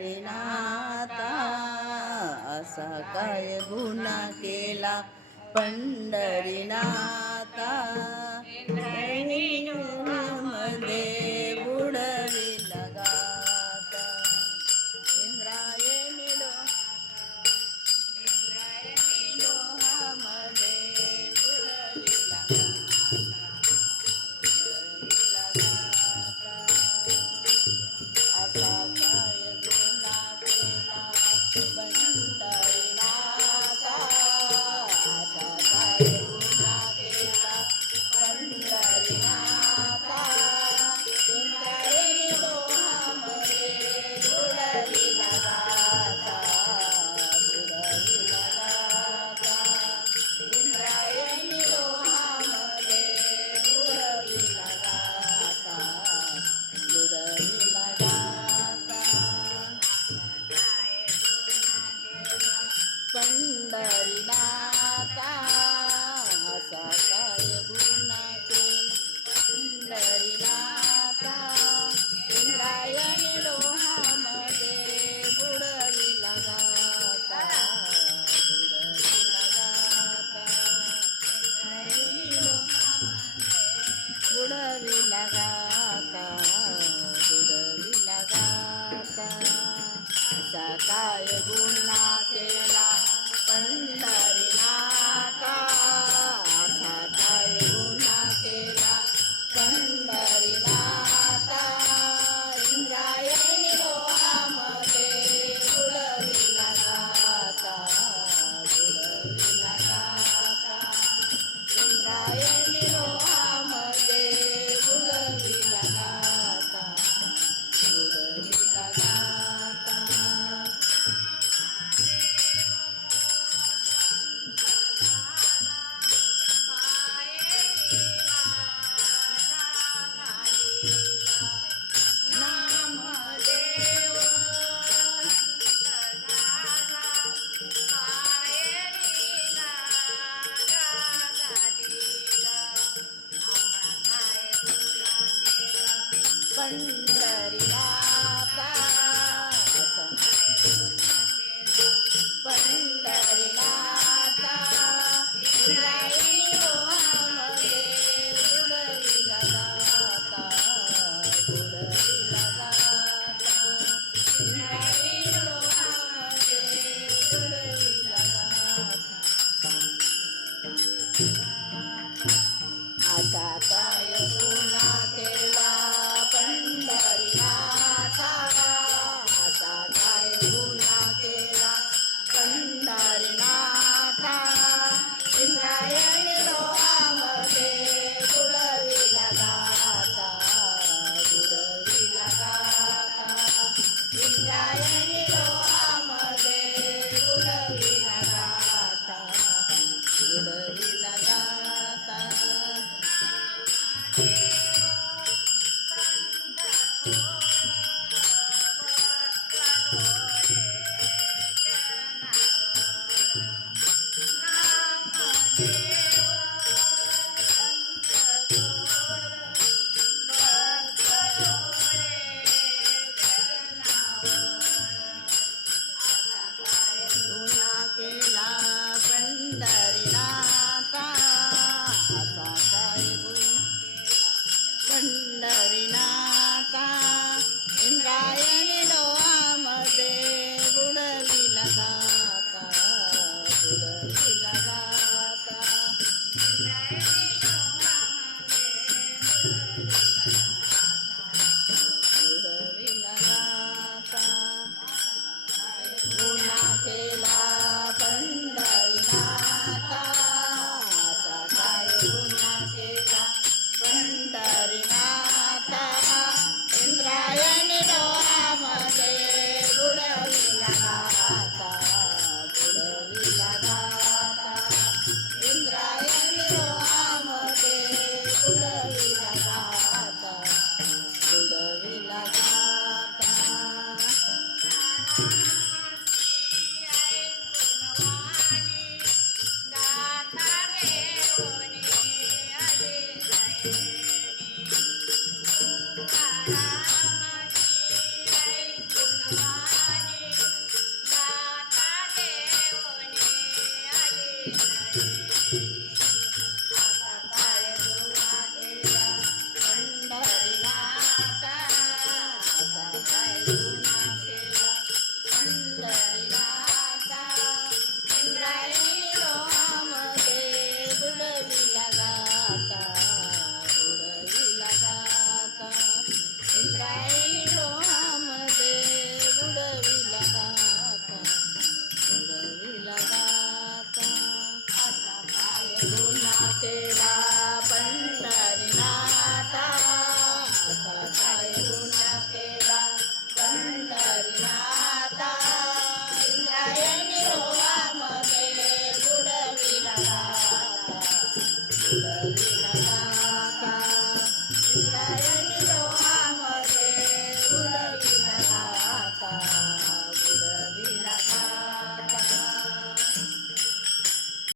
पंढरीनाथा असा काय गुन्हा केला पंढरीनाथा मध्ये बुडविला गाता इंद्रायणी डोहामध्ये बुडविला गाता असा काय गुन्हा केला पंढरीनाथा असा काय गुन्हा केला पंढरीनाथा इंद्रायणी डोहामध्ये बुडविला गाता बुडविला गाता इंद्रायणी डोहामध्ये बुडविला गाता बुडविला गाता पंढरीनाथा असा काय गुन्हा केला पंढरीनाथा इंद्रायणी डोहामध्ये बुडविला गाता बुडविला गाता बुडविला गाता बुडविला गाता असा काय गुन्हा केला पंढरीनाथा असा काय गुन्हा केला पंढरीनाथा इंद्रायणी डोहामध्ये बुडविला गाता बुडविला गाता इंद्रायणी डोहामध्ये बुडविला गाता बुडविला गाता नामदेव पंढरीनाथा पंढरीनाथा इंद्रायणी डोहामध्ये बुडविला गाता बुडविला गाता इंद्रायणी डोहामध्ये बुडविला गाता असा काय गुन्हा केला पंढरीनाथा असा काय गुन्हा केला पंढरीनाथा इंद्रायणी डोहामध्ये बुडविला गाता बुडविला गाता इंद्रायणी डोहामध्ये बुडविला गाता बुडविला गाता गुन्हा केला पंढरीनाथा असा काय पंढरीनाथा इंद्रायणी डोहामध्ये रे